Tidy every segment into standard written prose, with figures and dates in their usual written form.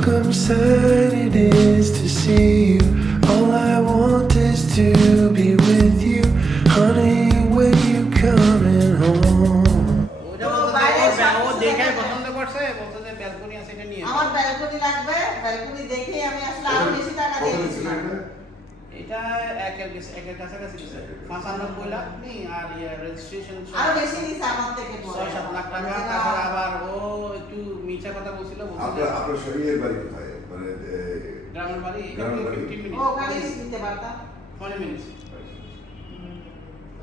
welcome sight it is to see you. All I want is to be with you, honey. When you coming home? ও দেখে পছন্দ করছে, বলছে যে balcony আছে এটা নিয়ে। আমার ব্যালকনি লাগবে, ব্যালকনি দেখে আমি আসলে আরো বেশি টাকা দিয়ে দিয়েছিলাম। এটা একের কাছাকাছি গেছে 95 লাখ নেই আর রেজিস্ট্রেশন আরো বেশি নিছে আমার থেকে পরে 6-7 লাখ টাকা। তারপর আবার ও একটু মিছা কথা বলছিল। আপনার শরীরের বাড়ি কোথায়? মানে গ্রামের বাড়ি গ্রামের বাড়ি। 15 মিনিট। ও ওখানে দিতে পারতাম 20 মিনিট।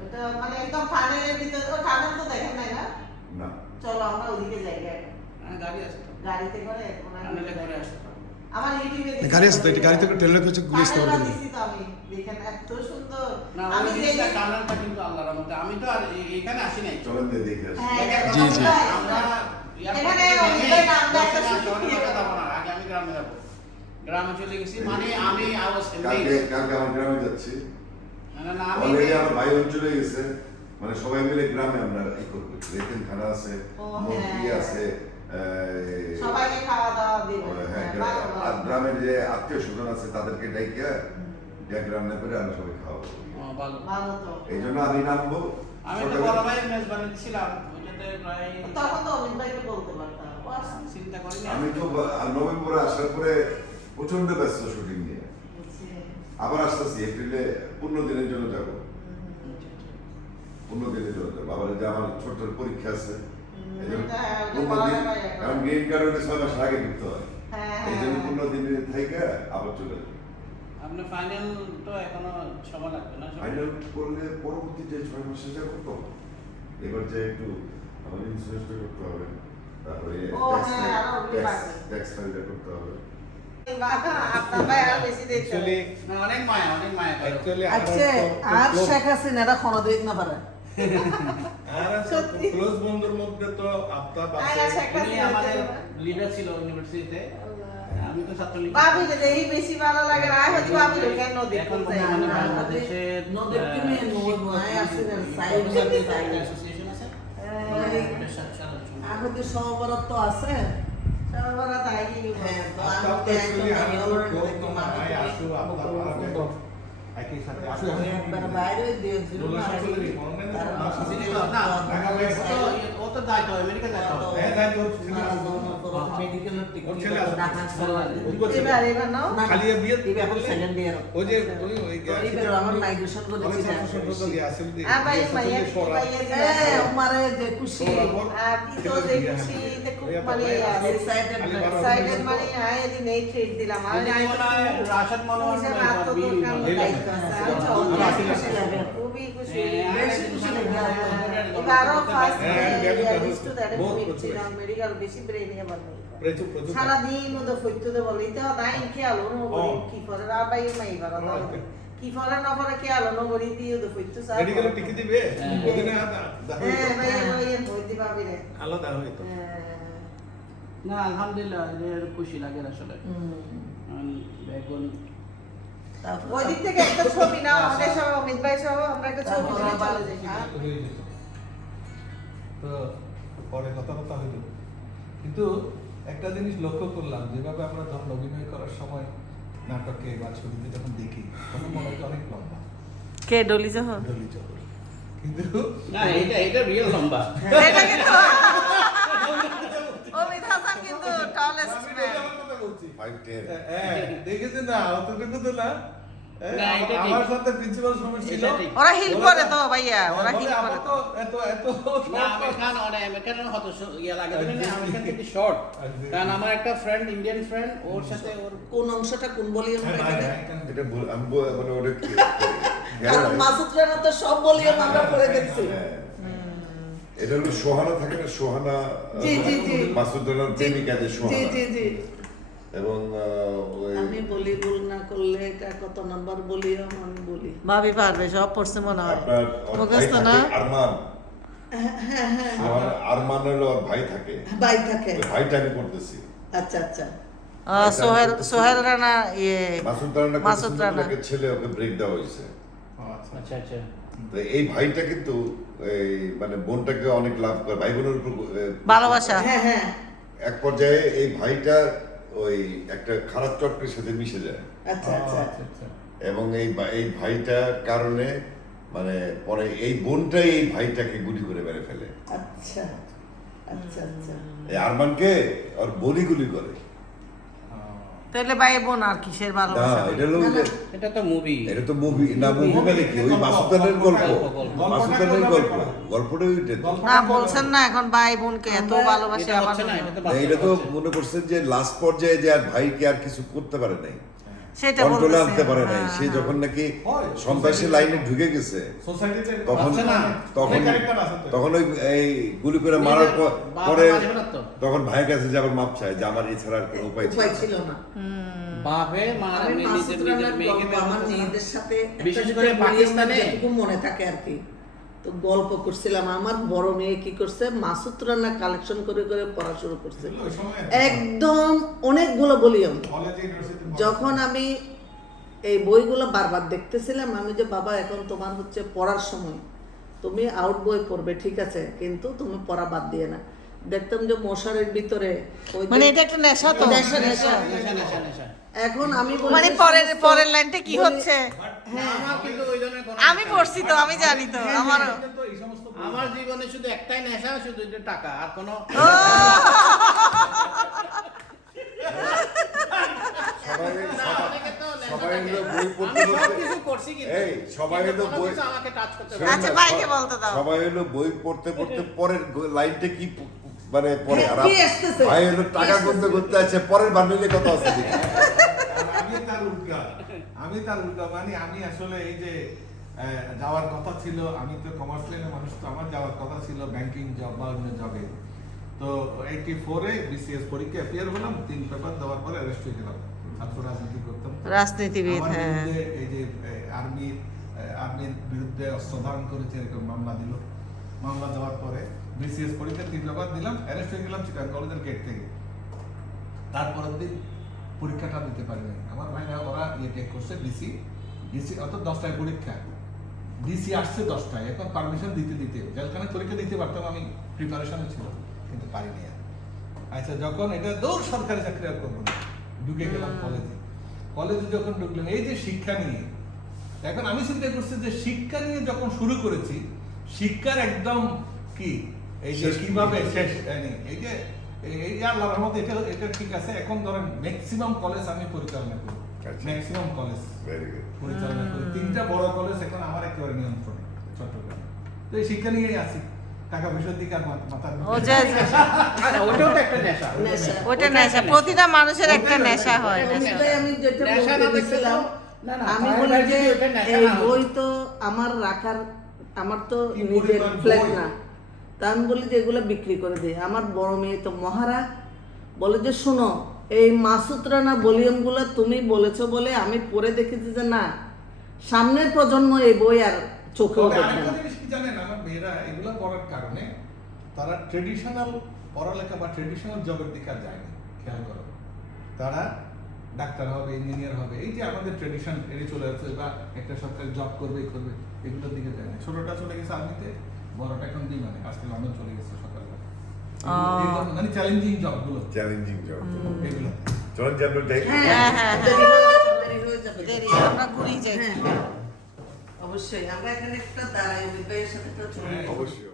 এটা মানে একদম টানেলের ভিতরে। ও টানেল তো দেখেন নাই না? না। চলো আমরা ওইদিকে যাই। গাড়ি আছে তো। গাড়িতে করে টানেলে ঘরে আসতে পারো। আমার ইউটিউবে গাড়ি আছে তো, এটা গাড়ি থেকে ট্রেলার করে ঘুরে আসতে পারবেন। দিছি তো আমি। দেখেন এত সুন্দর। না আমি ওই যে জিনিসটা টানেলটা কিন্তু আল্লাহর রহমতে আমি তো আর এখানে আসি নাই। চলেন দিয়ে দেখে আসি। হ্যাঁ, জি, জি। আমরা এখানে ওই নামটা একটা আগে আমি গ্রামে যাবো। গ্রামে চলে গেছি মানে আমি কালকে আমার গ্রামে যাচ্ছি। না আমি অলরেডি আমার ভাই অঞ্চলে গেছে, মানে সবাই মিলে গ্রামে আমরা এই করবো। রেতেন খানা আছে, ও, মুরগি হ্যাঁ। আছে, সবাইকে খাওয়া দাওয়া দিব। হ্যাঁ, আর গ্রামের যে আত্মীয় স্বজন আছে তাদেরকে ডাইকে রান্না করে আমরা সবাই খাওয়াবো। ভালো। ভালো তো। এই জন্য আমি নামবো আমি তো বড় ভাই মেজবানি ছিলাম ওইটাতে প্রায় তখন তো অমিত ভাইকে বলতে পারতাম। ও আসছে। চিন্তা করি না। আমি তো নভেম্বরে আসার পরে প্রচন্ড ব্যস্ত শুটিং নিয়ে। আবার আসতেছি এপ্রিলে 15 দিনের জন্য যাবো। 15 দিনের জন্য যাবো। আবার যে আমার ছোট পরীক্ষা আছে, এই জন্য 15 দিন, কারণ গ্রিন কার্ড হলে 6 মাস আগে ঢুকতে হয়। এই জন্য 15 দিনের থেকে আবার চলে যাবো। আপনি ফাইনাল তো এখনো সময় লাগবে না। ফাইনাল করলে পরবর্তী যে 6 মাস সেটা করতে হবে। এবার যে একটু আমাদের ইন্স্যুরেন্সটা করতে হবে, তারপরে ট্যাক্স ফাইলটা করতে হবে। আপনার ভাই আর বেশি দেখতে হবে। না অনেক মায়া করে। আচ্ছা, আর শেখ হাসিনারা কোনো দিক না পারে। ক্লোজ বন্ধুর মধ্যে তো আফতাব আছে। উনি আমাদের লিডার ছিল ইউনিভার্সিটিতে। আমি তো ছাত্রলীগ। বাবু এই বেশি ভালো লাগে না হয়তো বাবু কেন নদী এখন করতে বর্তমানে বাংলাদেশের নদীর কিনে নয় আছে না সাইড অ্যাসোসিয়েশন আছে। এখন তো সবরত আছে সবরত আইনি হ্যাঁ তো আফতাব তো actually আমি তো ক্লোজ তো না ভাই, আসু আফতাব আর আমি একই সাথে আসু একবার বাইরে দিয়ে দিল দোলা সচলেরই মনে নেই না? ও তো দায়িত্ব আমেরিকা দায়িত্ব। হ্যাঁ তাই তো ছিল। মেডিকেল ওর ছেলে আছে। এবার নাও খালিয়া বিয়ে এবার এখন সেকেন্ড ইয়ার ওই যে ওই এবার আমার মাইগ্রেশন করেছি ভাই উমারে যে খুশি আর তো যে খুশি তে খুব মানে এক্সাইটেড মানে আয় এদিন এই ট্রিট দিলাম আর রাশাদ মনোহর খুবই খুশি বেশি খুশি লাগে এবারও ফার্স্ট লিস্ট দ্যাট ছিলাম মেডিকেল বেশি ব্রেন নিয়ে বানাই সারা দিন ওদের ফইতে বলে এটা তাই খেয়াল নো বলি কি করে আর ভাই মাই বাবা কি ফলে না ফলে খেয়াল নো বলি দিয়ে ওদের ফইতে স্যার মেডিকেল টিকি দিবে ওদিনে হ্যাঁ ভাই ওই হইতে পারবি রে আলাদা হইতো। না আলহামদুলিল্লাহ এর খুশি লাগে আসলে। এখন ওই দিক থেকে একটা ছবি নাও আমাদের সব অমিত ভাই সহ আমরা একটা ছবি তুলে চলে যাই হয়ে যেত। তো পরে কথা হইলো, কিন্তু একটা জিনিস লক্ষ্য করলাম যেভাবে আমরা যখন অভিনয় করার সময় নাটকে বা ছবিতে যখন দেখি তখন মনে হয় অনেক লম্বা কে ডলি জহর ডলি চলে, কিন্তু না এটা রিয়েল লম্বা। এটা কিন্তু অমিত হাসান কিন্তু টলেস্ট ম্যান দেখেছেন না অতটুকু তো না। না, এটা ঠিক। আমার সাথে প্রিন্সিপাল সময় ছিল, এটা ঠিক। ওরা হিল করে তো ভাইয়া ওরা বলে হিল করে আমার তো তো এত না আমেরিকান হত ইয়া লাগে না আমেরিকান কিন্তু শর্ট। কারণ আমার একটা ফ্রেন্ড ইন্ডিয়ান ফ্রেন্ড ওর সাথে ওর কোন অংশটা কোন বলি আমরা এখানে এটা আমি মানে ওটা কি কারণ মাসুদ রানা তো সব বলি আমরা করে দেখছি এটা হলো সোহানা থাকে না, সোহানা জি, জি, জি। মাসুদ রানার প্রেমিকা যে জি সোহানা, জি জি এবং আমি বলি ভুল না করলে এটা কত নাম্বার বলি আমি বলি ভাবি পারবে সব পড়ছে মনে হয় আপনার মুখস্থ না আরমান, সোহানা আরমানের ওর ভাই থাকে, ভাই থাকে ওই ভাইটা আমি করতেছি। আচ্ছা আচ্ছা সোহেল রানা ইয়ে মাসুদ রানার ছেলে, ওকে ব্রেক দেওয়া হয়েছে। আচ্ছা আচ্ছা তো এই ভাইটা কিন্তু এই মানে বোনটাকে অনেক লাভ করে, ভাই বোনের উপর ভালোবাসা হ্যাঁ হ্যাঁ এক পর্যায়ে এই ভাইটা ওই একটা খারাপ চক্রের সাথে মিশে যায় আচ্ছা আচ্ছা এবং এই ভাইটার কারণে মানে পরে এই বোনটাই এই ভাইটাকে গুলি করে মেরে ফেলে। আচ্ছা আচ্ছা আচ্ছা এই আরমানকে আর বলি গুলি করে। তাহলে ভাই বোন আর কিসের না ভালোবাসা? এটা হলো ওই যে- এটা তো মুভি। এটা তো মুভি না, মুভি মানে কি ওই মাসুদানের গল্প, মাসুদানের গল্প, গল্পটাই ওইটা। না বলছেন না এখন ভাই বোনকে এত ভালোবাসে এটা আমার হচ্ছে না, এটা তো না, এটা তো মনে করছেন যে লাস্ট পর্যায়ে যে আর ভাইকে আর কিছু করতে পারে নাই, সেটা কন্ট্রোলে বলতেছে। আনতে পারে নাই। হ্যাঁ, সে হ্যাঁ। যখন নাকি হয়, সন্ত্রাসী লাইনে ঢুকে গেছে সোসাইটিতে তখন আছে না, তখন ক্যারেক্টার আছে তো। তখন ওই এই গুলি করে মারার পরে বাবা মারবে না তো। তখন ভাইয়ের কাছে যাবার মাপ চায় যে আমার এছাড়া আর কোনো উপায় ছিল উপায় না। ছিল না। বাপে আমি নিজের মাসুদ রানার মেয়েকে গল্প আমার মেয়েদের সাথে বিশেষ একটা করে যেটা পাকিস্তানে- যেটুকু মনে থাকে আর কি, তো গল্প করছিলাম। আমার বড় মেয়ে কি করছে, মাসুদ রান্না কালেকশন করে করে পড়া শুরু করছে, ওই সময় একদম অনেকগুলো ভলিউম। কলেজে ইউনিভার্সিটি যখন আমি এই বইগুলো বারবার দেখতেছিলাম, আমি যে বাবা এখন তোমার হচ্ছে পড়ার সময়, তুমি আউট বই পড়বে ঠিক আছে, কিন্তু তুমি পড়া বাদ দিয়ে না। দেখতাম যে মশারির ভিতরে ওই যে- মানে এটা একটা নেশা তো। নেশা নেশা। নেশা নেশা নেশা। এখন আমি বলি মানে যে পরের সমস্ত পরের লাইনটা কি বলি- হচ্ছে? আমার কিন্তু ওই ধরনের কোনো আমি নেশা পড়ছি তো, আমি জানি তো, আমারও। তো এই সমস্ত নেই। আমার জীবনে শুধু একটাই নেশা, শুধু এটা টাকা, আর কোনো সবাই না, অনেকে তো নেশা সবাই থাকে। হলো বই পড়তে আমি পড়তে- সবকিছু করছি কিন্তু এই, সবাই কিন্তু হলো কোনো বই- কিছু আমাকে টাচ করতে পারে শোনেন আচ্ছা, না, ভাইকে বলতে দাও। সবাই হলো বই পড়তে পড়তে পরের লাইনটা কি মানে পরে আর কি আসতেছে? ভাই হলো টাকা গুনতে গুনতে আছে পরের বান্ডেলে কত আছে দেখি। আমি তার উল্টা মানে আমি আসলে এই যে যাওয়ার কথা ছিল, আমি তো কমার্স লাইনের মানুষ, তো আমার যাওয়ার কথা ছিল ব্যাংকিং জব বা অন্য জবে। তো 84-এ বিসিএস পরীক্ষা অ্যাপিয়ার হলাম, 3 পেপার দেওয়ার পরে অ্যারেস্ট হয়ে গেলাম। ছাত্র রাজনীতি করতাম। রাজনীতিবিদ, আমার হ্যাঁ। বিরুদ্ধে এই যে আর্মির বিরুদ্ধে অস্ত্র ধারণ করেছে এরকম মামলা দিল। মামলা দেওয়ার পরে বিসিএস পরীক্ষা 3 পেপার দিলাম, অ্যারেস্ট হয়ে গেলাম চিটাগাং কলেজের গেট থেকে। তারপরের দিন পরীক্ষাটা দিতে পারিনি। আমার ভাইরা ওরা টেক করছে ডিসি অর্থাৎ 10টায় পরীক্ষা, ডিসি আসছে 10টায়। এখন পারমিশন দিতে জেলখানায় পরীক্ষা দিতে পারতাম, আমি প্রিপারেশনে ছিল, কিন্তু পারিনি আর। আচ্ছা, যখন এটা দৌড় সরকারি চাকরি আর করবো না, ঢুকে গেলাম কলেজে যখন ঢুকলাম এই যে শিক্ষা নিয়ে, এখন আমি চিন্তা করছি যে শিক্ষা নিয়ে যখন শুরু করেছি, শিক্ষার একদম কি এই যে কিভাবে শেষ এই যে এই আল্লাহর রহমতে এটা ঠিক আছে। এখন ধরেন ম্যাক্সিমাম কলেজ আমি পরিচালনা করি, ম্যাক্সিমাম কলেজ ভেরি গুড। পরিচালনা করি। 3টা বড় কলেজ এখন আমার একেবারে নিয়ন্ত্রণে চট্টগ্রামে। তো এই শিক্ষা নিয়েই আছি, টাকা পয়সার দিকে আর মাথার ও যে ওটাও তো একটা নেশা। নেশা। ওটা নেশা, প্রতিটা মানুষের একটা নেশা হয়। এমনিতেই আমি যেটা নেশা বলতে না দেখলে গেছিলাম, না, না, আমি তার বলি বাইরে যে যদি ওটা নেশা এই না হতো। বই তো আমার রাখার, আমার তো কি নিজের পরিমাণ ফ্ল্যাট বই? না, তা আমি বলি যে এগুলো বিক্রি করে দিই। আমার বড় মেয়ে তো মহারা বলে যে শোনো, এই মাসুদ রানা ভলিউমগুলো তুমি বলেছো বলে আমি পড়ে দেখেছি যে না, সামনের প্রজন্ম এই বই আর চোখেও তবে দেখবে আরেকটা না। জিনিস কি জানেন, আমার মেয়েরা এগুলো পড়ার কারণে তারা ট্রেডিশনাল পড়ালেখা বা ট্রেডিশনাল জবের দিকে আর যায় না। খেয়াল করো, তারা ডাক্তার হবে, ইঞ্জিনিয়ার হবে, এই যে আমাদের ট্রেডিশন এড়ে চলে আসছে, বা একটা সরকারি জব করবে এগুলোর দিকে যায় না। ছোটটা চলে গেছে আর্মিতে, বড়টা এখন বিমানে, আজকে লন্ডন চলে গেছে সকালবেলা। মানে চ্যালেঞ্জিং জবগুলো, চ্যালেঞ্জিং জব। এগুলো চলেন যে আমরা যাই। হ্যাঁ, হ্যাঁ, দেরি হয়ে যাবে। দেরি, আমরা ঘুরি যাই। হ্যাঁ, হ্যাঁ। অবশ্যই আমরা এখানে একটা দাঁড়াই, ওই ভাইয়ের সাথে একটা ছবি হ্যাঁ, নেব। অবশ্যই।